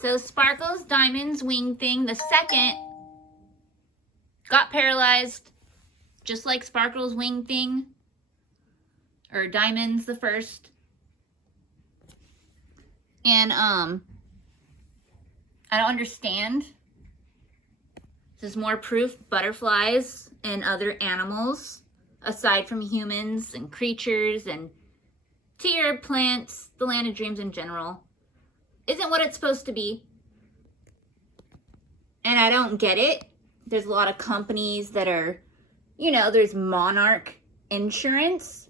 So Sparkle's Diamond's wing thing, the second, got paralyzed, just like Sparkle's wing thing, or Diamond's the first. And I don't understand. This is more proof butterflies and other animals, aside from humans and creatures and tier plants, the land of dreams in general, isn't what it's supposed to be. And I don't get it. There's a lot of companies that are, you know, there's Monarch Insurance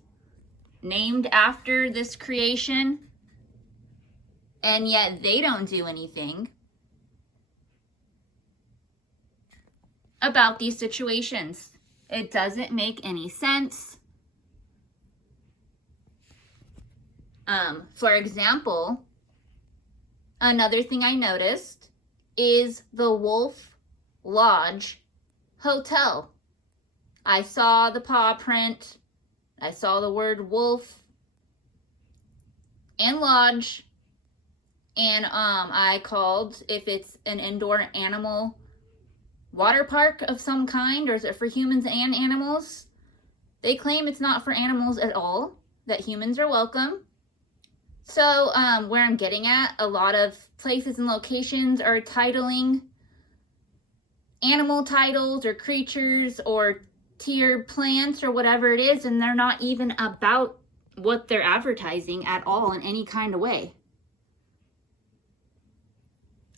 named after this creation, and yet they don't do anything about these situations. It doesn't make any sense. For example, another thing I noticed is the Wolf Lodge Hotel. I saw the paw print. I saw the word wolf and lodge. And I called if it's an indoor animal water park of some kind, or is it for humans and animals? They claim it's not for animals at all, that humans are welcome. So where I'm getting at, a lot of places and locations are titling animal titles or creatures or tier plants or whatever it is, and they're not even about what they're advertising at all in any kind of way.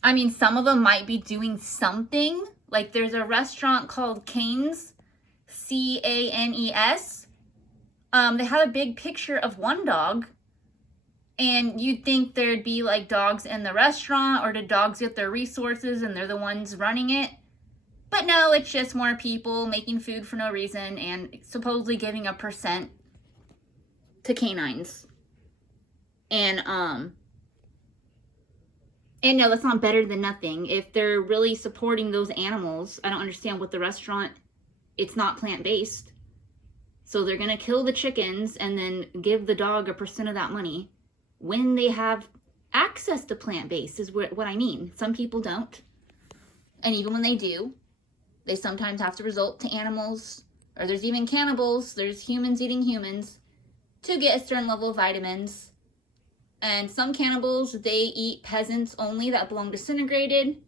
I mean, some of them might be doing something. Like there's a restaurant called Canes, C-A-N-E-S. They have a big picture of one dog. And you'd think there'd be like dogs in the restaurant, or did dogs get their resources and they're the ones running it? But no, it's just more people making food for no reason and supposedly giving a % to canines. And no, that's not better than nothing. If they're really supporting those animals, I don't understand what the restaurant, it's not plant-based. So they're gonna kill the chickens and then give the dog a % of that money when they have access to plant-based is what I mean. Some people don't. And even when they do, they sometimes have to resort to animals, or there's even cannibals, there's humans eating humans, to get a certain level of vitamins. And some cannibals, they eat peasants only that belong disintegrated.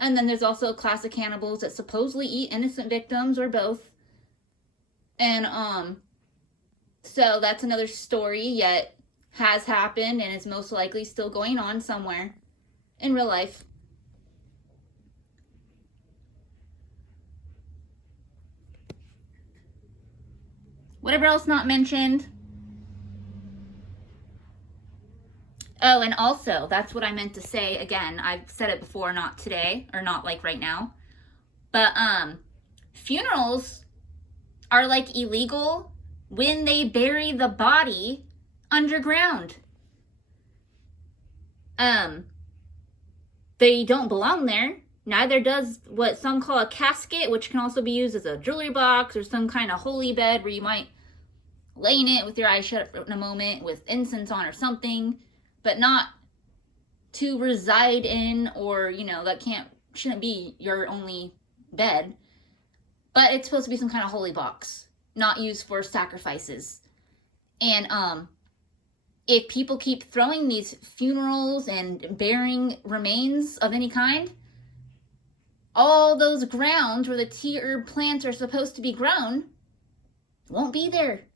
And then there's also a class of cannibals that supposedly eat innocent victims, or both. And so that's another story, yet has happened and is most likely still going on somewhere in real life. Whatever else not mentioned. Oh, and also, that's what I meant to say. Again, I've said it before, not today, or not like right now. But funerals are like illegal when they bury the body underground. They don't belong there. Neither does what some call a casket, which can also be used as a jewelry box or some kind of holy bed where you might lay in it with your eyes shut in a moment with incense on or something, but not to reside in, or, you know, that shouldn't be your only bed. But it's supposed to be some kind of holy box, not used for sacrifices. And if people keep throwing these funerals and burying remains of any kind, all those grounds where the tea herb plants are supposed to be grown won't be there.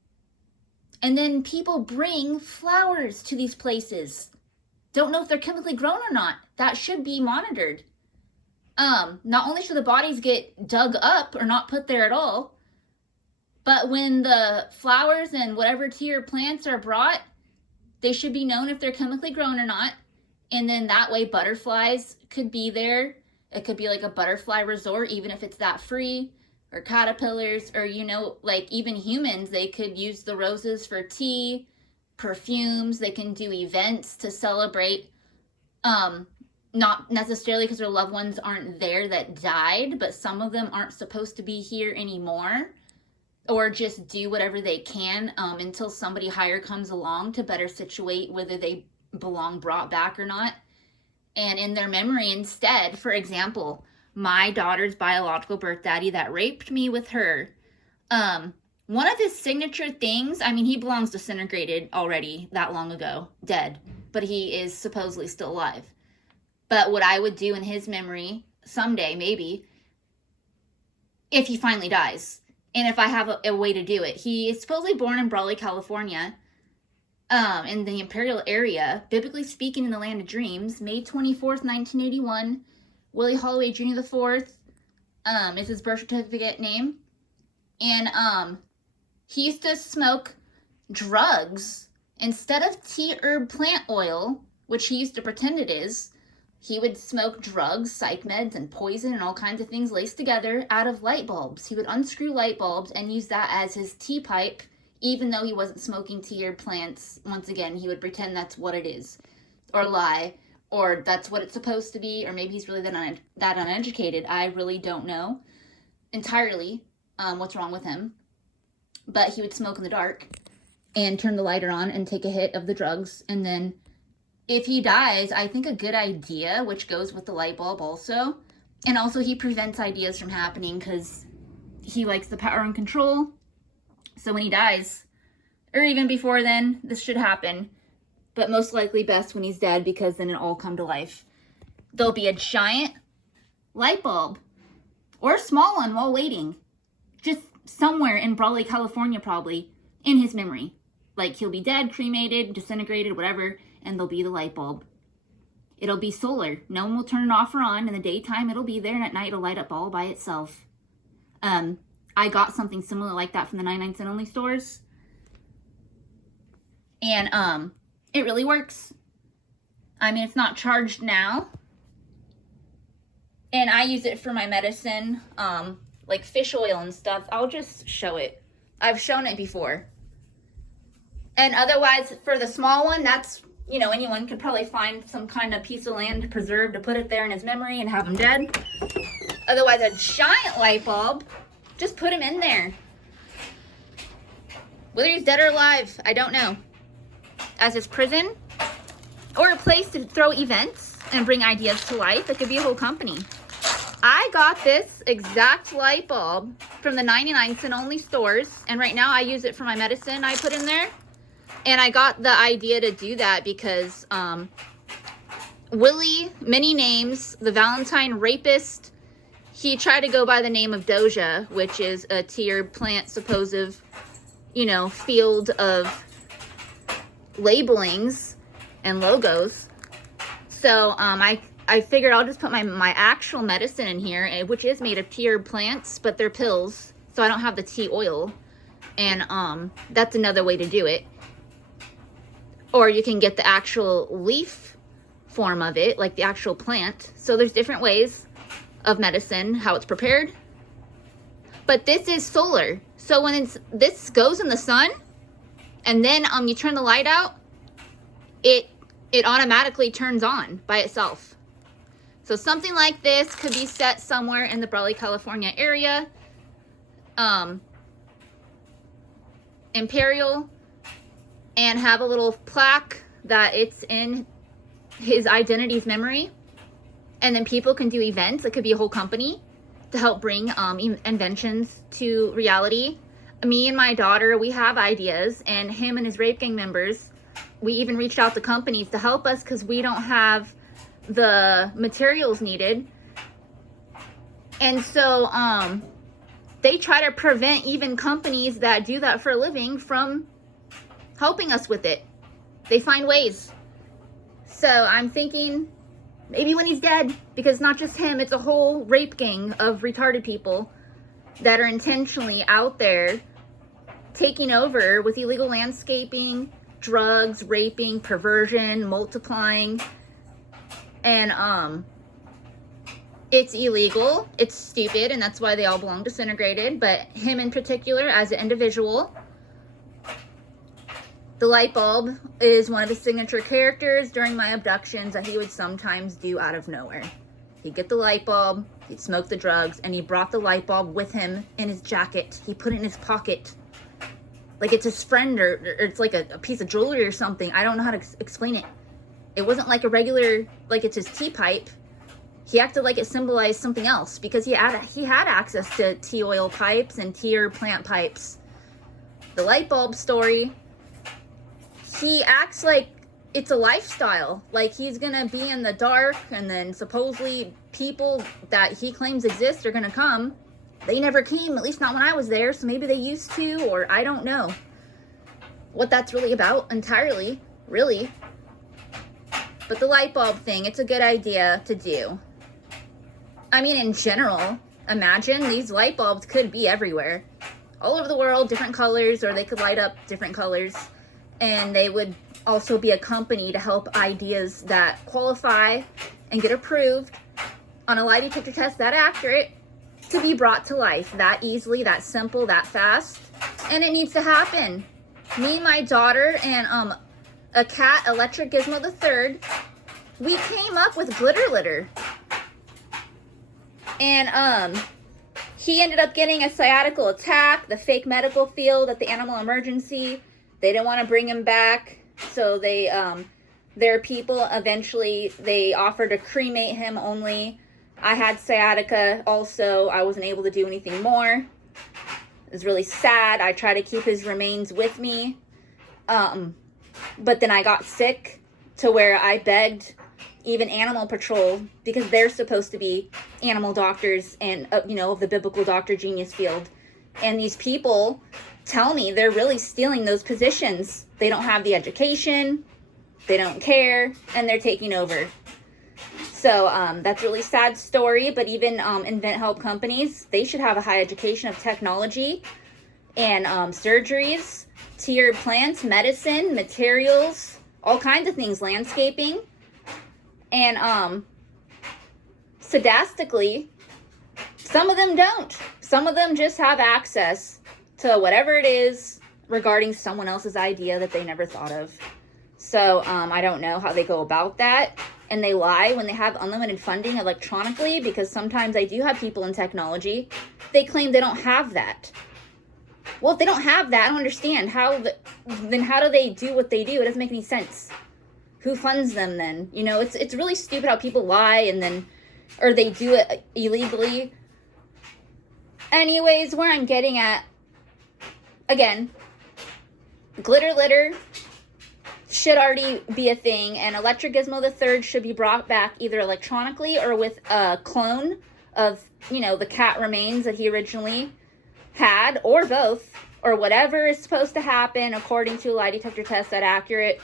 And then people bring flowers to these places. Don't know if they're chemically grown or not. That should be monitored. Not only should the bodies get dug up or not put there at all, but when the flowers and whatever tea or plants are brought, they should be known if they're chemically grown or not. And then that way butterflies could be there. It could be like a butterfly resort, even if it's that free. Or caterpillars, or, you know, like even humans, they could use the roses for tea, perfumes. They can do events to celebrate, not necessarily because their loved ones aren't there that died, but some of them aren't supposed to be here anymore, or just do whatever they can until somebody higher comes along to better situate whether they belong brought back or not. And in their memory instead, for example, my daughter's biological birth daddy that raped me with her, one of his signature things, I mean, he belongs disintegrated already that long ago, dead, but he is supposedly still alive. But what I would do in his memory someday, maybe, if he finally dies, and if I have a way to do it. He is supposedly born in BLa BLa, California, in the Imperial area, biblically speaking, in the land of dreams, May 24th, 1981. Willie Holloway Jr. the 4th is his birth certificate name. And he used to smoke drugs instead of tea herb plant oil, which he used to pretend it is. He would smoke drugs, psych meds, and poison and all kinds of things laced together out of light bulbs. He would unscrew light bulbs and use that as his tea pipe, even though he wasn't smoking tea or plants. Once again, he would pretend that's what it is, or lie, or that's what it's supposed to be, or maybe he's really that uneducated. I really don't know entirely what's wrong with him. But he would smoke in the dark and turn the lighter on and take a hit of the drugs, and then if he dies, I think a good idea, which goes with the light bulb also, and also he prevents ideas from happening because he likes the power and control. So when he dies, or even before then, this should happen, but most likely best when he's dead, because then it'll all come to life. There'll be a giant light bulb, or a small one while waiting, just somewhere in BLa, California, probably, in his memory. Like, he'll be dead, cremated, disintegrated, whatever, and there'll be the light bulb. It'll be solar. No one will turn it off or on. In the daytime, it'll be there, and at night, it'll light up all by itself. I got something similar like that from the 99-cent only stores. And it really works. I mean, it's not charged now. And I use it for my medicine, like fish oil and stuff. I'll just show it. I've shown it before. And otherwise, for the small one, that's, you know, anyone could probably find some kind of piece of land to preserve to put it there in his memory and have him dead. Otherwise, a giant light bulb, just put him in there. Whether he's dead or alive, I don't know. As his prison, or a place to throw events and bring ideas to life. It could be a whole company. I got this exact light bulb from the 99-cent only stores, and right now I use it for my medicine I put in there. And I got the idea to do that because Willie, many names, the Valentine rapist, he tried to go by the name of Doja, which is a tiered plant supposed, you know, field of labelings and logos. So I figured I'll just put my actual medicine in here, which is made of tiered plants, but they're pills, so I don't have the tea oil. And that's another way to do it. Or you can get the actual leaf form of it, like the actual plant. So there's different ways of medicine, how it's prepared. But this is solar. So when this goes in the sun, and then you turn the light out, it automatically turns on by itself. So something like this could be set somewhere in the BLa, California area. Imperial. And have a little plaque that it's in his identity's memory. And then people can do events. It could be a whole company to help bring inventions to reality. Me and my daughter, we have ideas. And him and his rape gang members, we even reached out to companies to help us because we don't have the materials needed. And so they try to prevent even companies that do that for a living from helping us with it. They find ways. So I'm thinking maybe when he's dead, because not just him, it's a whole rape gang of retarded people that are intentionally out there taking over with illegal landscaping, drugs, raping, perversion, multiplying. And it's illegal, it's stupid, and that's why they all belong disintegrated. But him in particular, as an individual, The light bulb is one of his signature characters during my abductions that he would sometimes do out of nowhere. He'd get the light bulb, he'd smoke the drugs, and he brought the light bulb with him in his jacket. He put it in his pocket. Like it's his friend, or it's like a piece of jewelry or something. I don't know how to explain it. It wasn't like a regular, like it's his tea pipe. He acted like it symbolized something else because he had access to tea oil pipes and tea or plant pipes. The light bulb story, he acts like it's a lifestyle. Like he's gonna be in the dark, and then supposedly people that he claims exist are gonna come. They never came, at least not when I was there, so maybe they used to, or I don't know what that's really about entirely, really. But the light bulb thing, it's a good idea to do. I mean, in general, imagine these light bulbs could be everywhere. All over the world, different colors, or they could light up different colors. And they would also be a company to help ideas that qualify and get approved on a lie detector test that accurate to be brought to life that easily, that simple, that fast. And it needs to happen. Me, my daughter, and a cat, Electric Gizmo III, we came up with glitter litter. And he ended up getting a sciatical attack, the fake medical field at the animal emergency. They didn't want to bring him back, so they their people eventually, they offered to cremate him only. I had sciatica also. I wasn't able to do anything more. It was really sad. I tried to keep his remains with me. But then I got sick to where I begged even Animal Patrol, because they're supposed to be animal doctors and, you know, of the biblical doctor genius field. And these people tell me they're really stealing those positions. They don't have the education, they don't care, and they're taking over. So that's a really sad story, but even invent help companies, they should have a high education of technology and surgeries, tiered plants, medicine, materials, all kinds of things, landscaping. And sadistically, some of them don't. Some of them just have access to whatever it is regarding someone else's idea that they never thought of. So I don't know how they go about that. And they lie when they have unlimited funding electronically, because sometimes I do have people in technology. They claim they don't have that. Well, if they don't have that, I don't understand. Then how do they do what they do? It doesn't make any sense. Who funds them then? You know, it's really stupid how people lie and then, or they do it illegally. Anyways, where I'm getting at, again, glitter litter should already be a thing, and Electric Gizmo III should be brought back either electronically or with a clone of, you know, the cat remains that he originally had, or both, or whatever is supposed to happen according to a lie detector test that accurate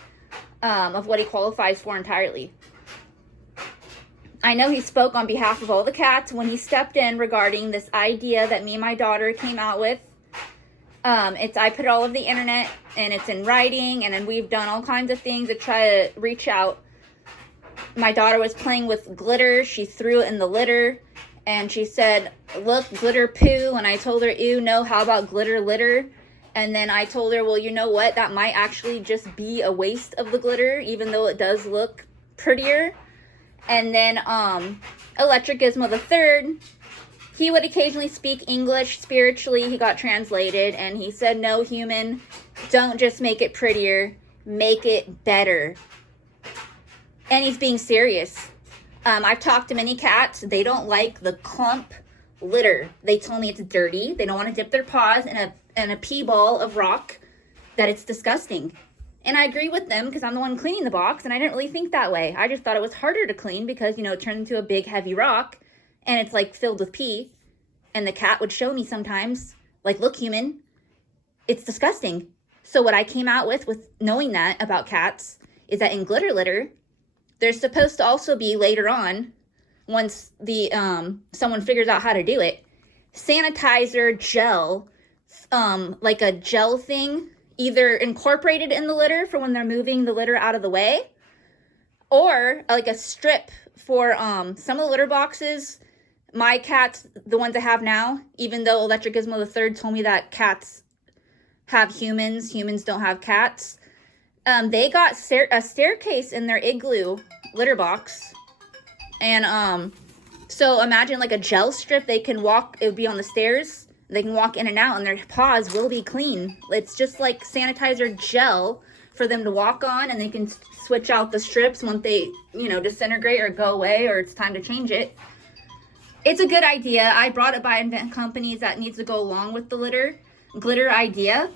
of what he qualifies for entirely. I know he spoke on behalf of all the cats when he stepped in regarding this idea that me and my daughter came out with. I put it all over the internet, and it's in writing, and then we've done all kinds of things to try to reach out. My daughter was playing with glitter. She threw it in the litter, and she said, "Look, glitter poo." And I told her, "Ew, no, how about glitter litter?" And then I told her, well, you know what? That might actually just be a waste of the glitter, even though it does look prettier. And then Electric Gizmo III, he would occasionally speak English spiritually. He got translated, and he said, "No, human, don't just make it prettier, make it better." And he's being serious. I've talked to many cats. They don't like the clump litter. They told me it's dirty. They don't want to dip their paws in a pea ball of rock, that it's disgusting. And I agree with them, because I'm the one cleaning the box, and I didn't really think that way. I just thought it was harder to clean because, you know, it turned into a big heavy rock, and it's like filled with pee. And the cat would show me sometimes, like, "Look, human, it's disgusting." So what I came out with knowing that about cats, is that in glitter litter, there's supposed to also be later on, once the someone figures out how to do it, sanitizer gel, like a gel thing, either incorporated in the litter for when they're moving the litter out of the way, or like a strip for some of the litter boxes. My cats, the ones I have now, even though Electric Gizmo III told me that cats have humans, humans don't have cats, They got a staircase in their igloo litter box. And so imagine like a gel strip. They can walk, it would be on the stairs. They can walk in and out and their paws will be clean. It's just like sanitizer gel for them to walk on, and they can switch out the strips once they, you know, disintegrate or go away or it's time to change it. It's a good idea. I brought it by Invent Companies that needs to go along with the glitter idea.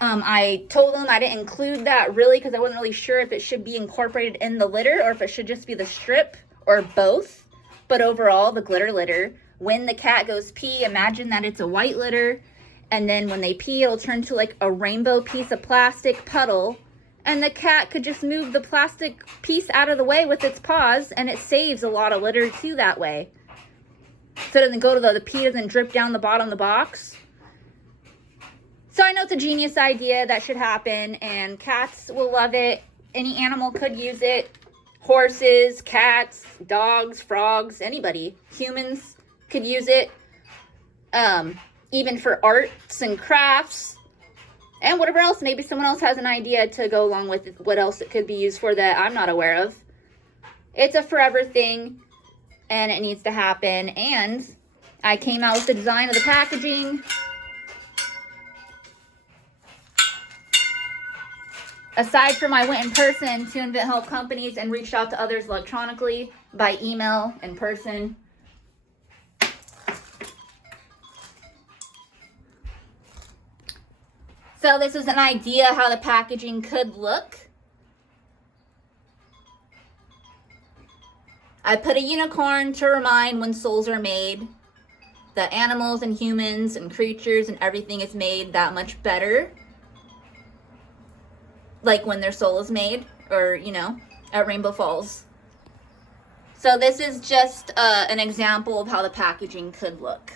I told them I didn't include that really because I wasn't really sure if it should be incorporated in the litter or if it should just be the strip or both. But overall, the glitter litter, when the cat goes pee, imagine that it's a white litter. And then when they pee, it'll turn to like a rainbow piece of plastic puddle. And the cat could just move the plastic piece out of the way with its paws, and it saves a lot of litter too that way. So it doesn't go to the pee doesn't drip down the bottom of the box. So I know it's a genius idea that should happen, and cats will love it. Any animal could use it. Horses, cats, dogs, frogs, anybody. Humans could use it. Even for arts and crafts. And whatever else, maybe someone else has an idea to go along with it, what else it could be used for that I'm not aware of. It's a forever thing, and it needs to happen. And I came out with the design of the packaging. Aside from I went in person to Invent Help Companies and reached out to others electronically, by email, in person. So this is an idea how the packaging could look. I put a unicorn to remind when souls are made that animals and humans and creatures and everything is made that much better. Like when their soul is made, or, you know, at Rainbow Falls. So this is just an example of how the packaging could look.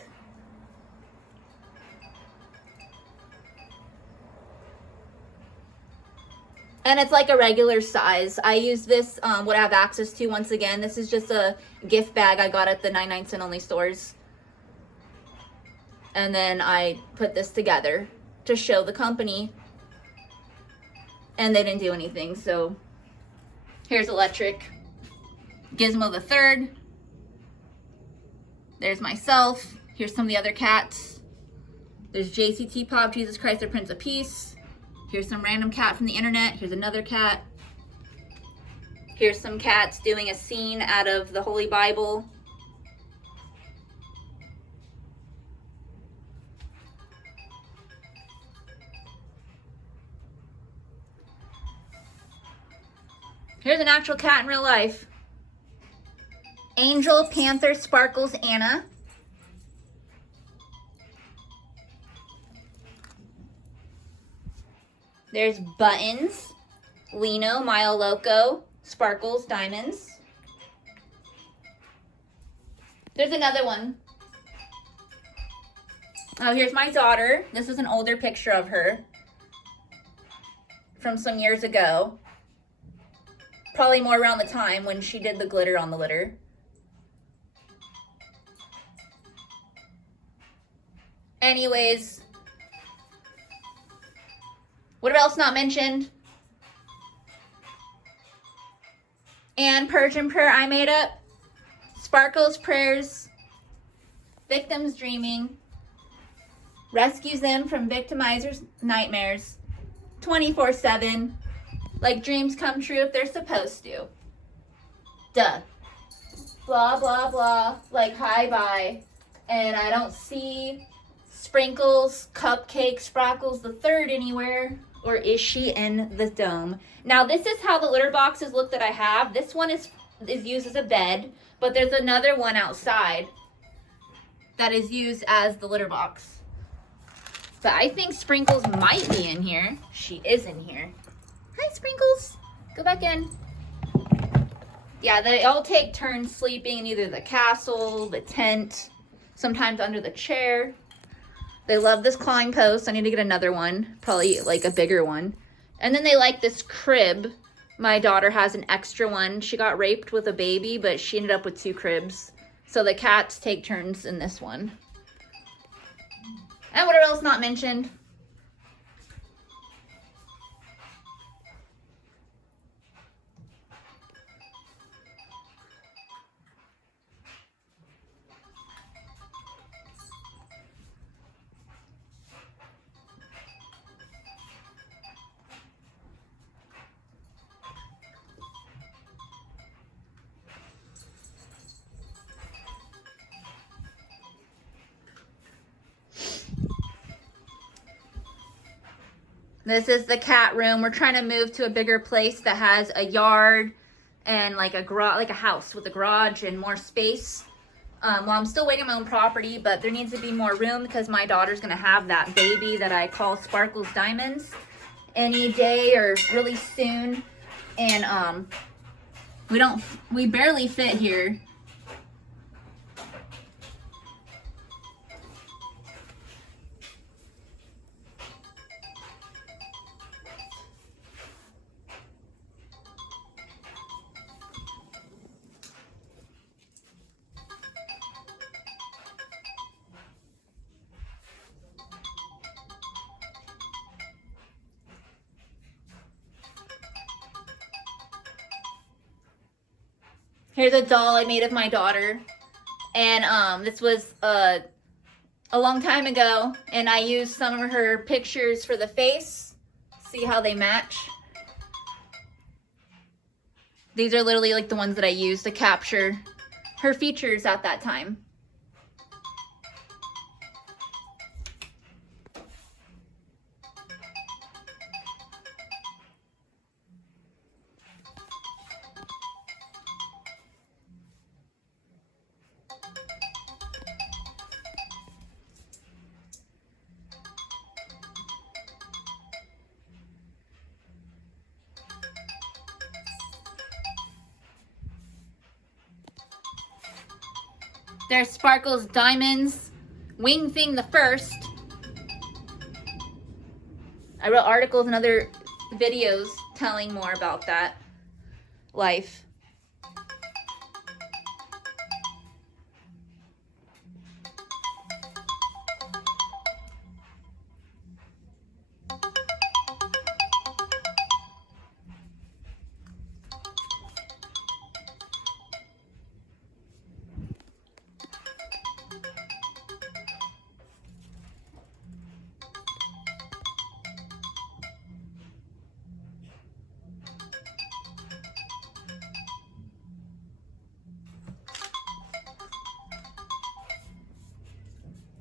And it's like a regular size. I use this, what I have access to once again. This is just a gift bag I got at the 99cent only stores. And then I put this together to show the company. And they didn't do anything, so here's Electric. Gizmo the Third. There's myself. Here's some of the other cats. There's JCT Pop, Jesus Christ, the Prince of Peace. Here's some random cat from the internet. Here's another cat. Here's some cats doing a scene out of the Holy Bible. Here's an actual cat in real life. Angel, Panther, Sparkles, Anna. There's Buttons, Lino, Mile Loco, Sparkles, Diamonds. There's another one. Oh, here's my daughter. This is an older picture of her from some years ago. Probably more around the time when she did the glitter on the litter. Anyways, what else not mentioned? And Persian prayer I made up. Sparkles prayers. Victims dreaming. Rescues them from victimizers' nightmares. 24/7. Like dreams come true if they're supposed to. Duh. Blah, blah, blah. Like hi, bye. And I don't see Sprinkles, Cupcake, Sprockles the Third anywhere. Or is she in the dome? Now this is how the litter boxes look that I have. This one is used as a bed. But there's another one outside that is used as the litter box. But I think Sprinkles might be in here. She is in here. Hi, Sprinkles. Go back in. Yeah, they all take turns sleeping in either the castle, the tent, sometimes under the chair. They love this clawing post. I need to get another one, probably like a bigger one. And then they like this crib. My daughter has an extra one. She got raped with a baby, but she ended up with 2 cribs. So the cats take turns in this one. And whatever else not mentioned. This is the cat room. We're trying to move to a bigger place that has a yard and like a garage, like a house with a garage and more space. Well, I'm still waiting on my own property, but there needs to be more room because my daughter's gonna have that baby that I call Sparkles Diamonds any day or really soon. And we barely fit here. Here's a doll I made of my daughter. And this was a long time ago. And I used some of her pictures for the face. See how they match? These are literally like the ones that I used to capture her features at that time. There's Sparkles Diamonds, Wing Thing the First. I wrote articles and other videos telling more about that life.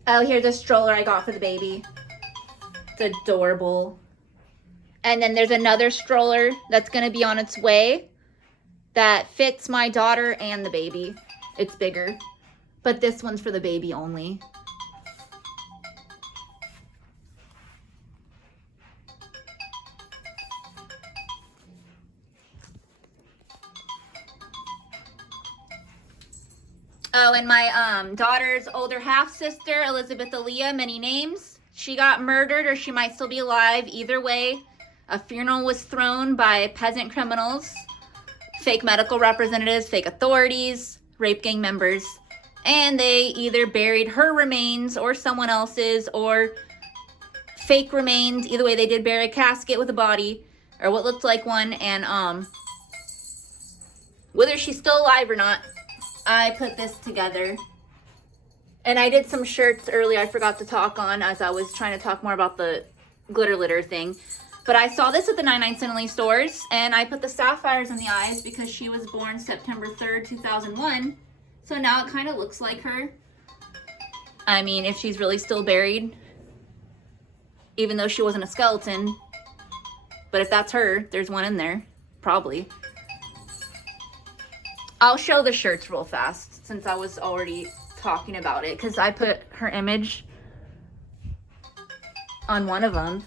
Oh, here's a stroller I got for the baby. It's adorable. And then there's another stroller that's gonna be on its way that fits my daughter and the baby. It's bigger, but this one's for the baby only. Oh, and my daughter's older half-sister, Elizabeth Aaliyah, many names. She got murdered or she might still be alive. Either way, a funeral was thrown by peasant criminals, fake medical representatives, fake authorities, rape gang members. And they either buried her remains or someone else's or fake remains. Either way, they did bury a casket with a body or what looked like one. And whether she's still alive or not, I put this together. And I did some shirts earlier I forgot to talk on as I was trying to talk more about the glitter litter thing. But I saw this at the 99 Cent stores and I put the sapphires in the eyes because she was born September 3rd, 2001. So now it kind of looks like her. I mean, if she's really still buried, even though she wasn't a skeleton. But if that's her, there's one in there, probably. I'll show the shirts real fast since I was already talking about it because I put her image on one of them.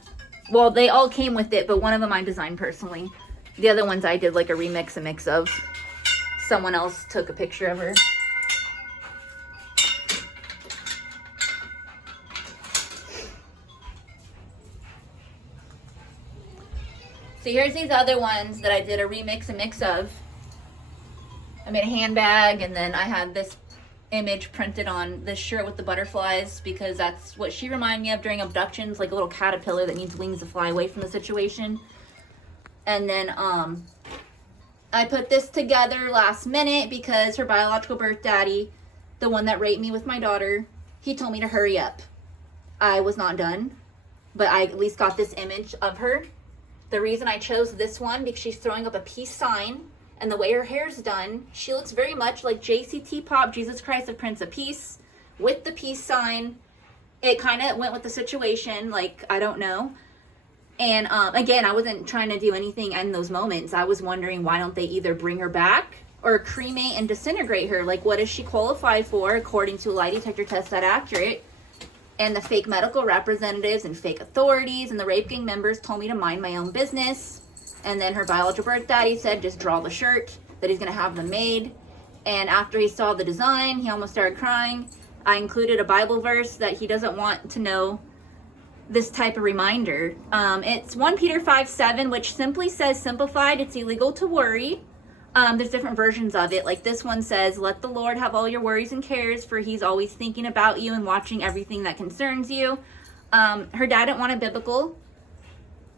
Well, they all came with it, but one of them I designed personally. The other ones I did like a mix of. Someone else took a picture of her. So here's these other ones that I did a mix of. I made a handbag and then I had this image printed on this shirt with the butterflies because that's what she reminded me of during abductions, like a little caterpillar that needs wings to fly away from the situation. And then I put this together last minute because her biological birth daddy, the one that raped me with my daughter, he told me to hurry up. I was not done, but I at least got this image of her. The reason I chose this one because she's throwing up a peace sign. And the way her hair's done, she looks very much like JCT Pop, Jesus Christ of Prince of Peace, with the peace sign. It kind of went with the situation, like, I don't know. And again, I wasn't trying to do anything in those moments. I was wondering, why don't they either bring her back or cremate and disintegrate her? Like, what does she qualify for according to a lie detector test that accurate? And the fake medical representatives and fake authorities and the rape gang members told me to mind my own business. And then her biological birth daddy said, just draw the shirt, that he's going to have them made. And after he saw the design, he almost started crying. I included a Bible verse that he doesn't want to know this type of reminder. It's 1 Peter 5:7, which simply says, simplified, it's illegal to worry. There's different versions of it. Like this one says, let the Lord have all your worries and cares, for he's always thinking about you and watching everything that concerns you. Her dad didn't want it biblical.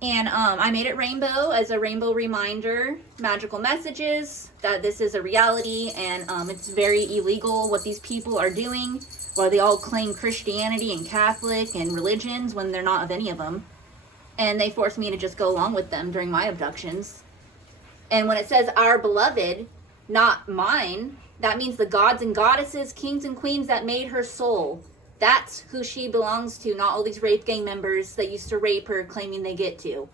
And I made it rainbow as a rainbow reminder, magical messages, that this is a reality, and it's very illegal what these people are doing, while they all claim Christianity and Catholic and religions when they're not of any of them. And they forced me to just go along with them during my abductions. And when it says our beloved, not mine, that means the gods and goddesses, kings and queens that made her soul. That's who she belongs to, not all these rape gang members that used to rape her claiming they get to.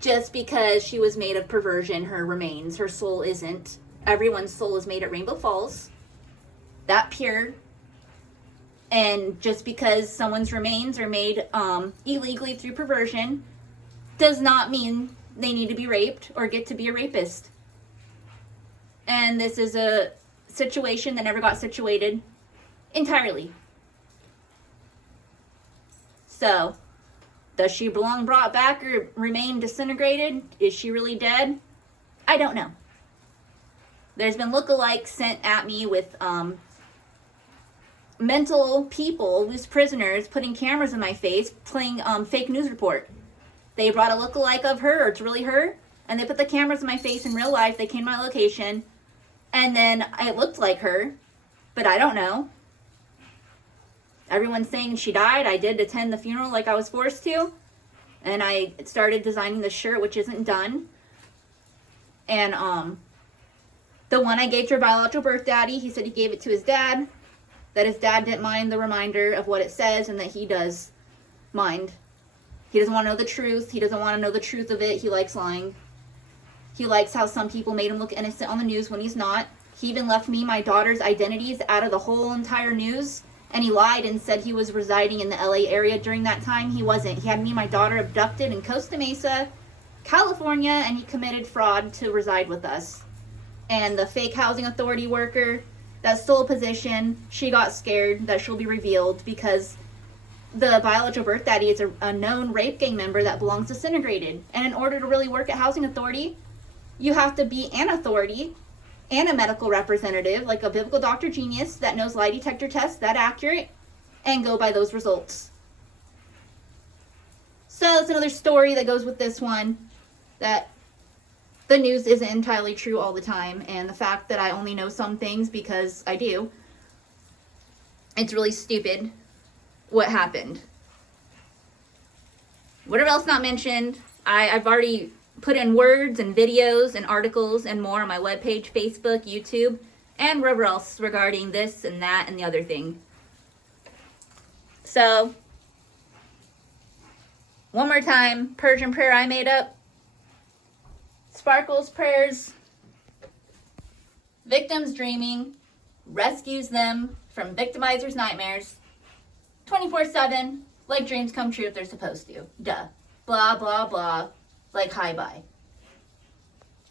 Just because she was made of perversion, her remains, her soul isn't. Everyone's soul is made at Rainbow Falls. That pure. And just because someone's remains are made illegally through perversion does not mean they need to be raped or get to be a rapist. And this is a situation that never got situated entirely. So, does she belong brought back or remain disintegrated? Is she really dead? I don't know. There's been lookalikes sent at me with mental people, loose prisoners, putting cameras in my face, playing fake news report. They brought a lookalike of her, or it's really her, and they put the cameras in my face in real life. They came to my location, and then it looked like her, but I don't know. Everyone's saying she died. I did attend the funeral like I was forced to, and I started designing the shirt, which isn't done. And the one I gave to her biological birth daddy, he said he gave it to his dad, that his dad didn't mind the reminder of what it says, and that he does mind. He doesn't want to know the truth. He doesn't want to know the truth of it. He likes lying. He likes how some people made him look innocent on the news when he's not. He even left me my daughter's identities out of the whole entire news, and he lied and said he was residing in the LA area during that time. He wasn't. He had me and my daughter abducted in Costa Mesa, California, and he committed fraud to reside with us. And the fake housing authority worker that stole a position, she got scared that she'll be revealed because the biological birth daddy is a known rape gang member that belongs disintegrated. And in order to really work at housing authority, you have to be an authority and a medical representative, like a biblical doctor genius that knows lie detector tests that accurate and go by those results. So it's another story that goes with this one, that the news isn't entirely true all the time, and the fact that I only know some things because I do, it's really stupid what happened. Whatever else not mentioned, I've already put in words and videos and articles and more on my webpage, Facebook, YouTube, and wherever else regarding this and that and the other thing. So, one more time, Persian prayer I made up. Sparkles prayers. Victims dreaming rescues them from victimizers' nightmares. 24/7, like dreams come true if they're supposed to. Duh. Blah, blah, blah. Like hi-bye.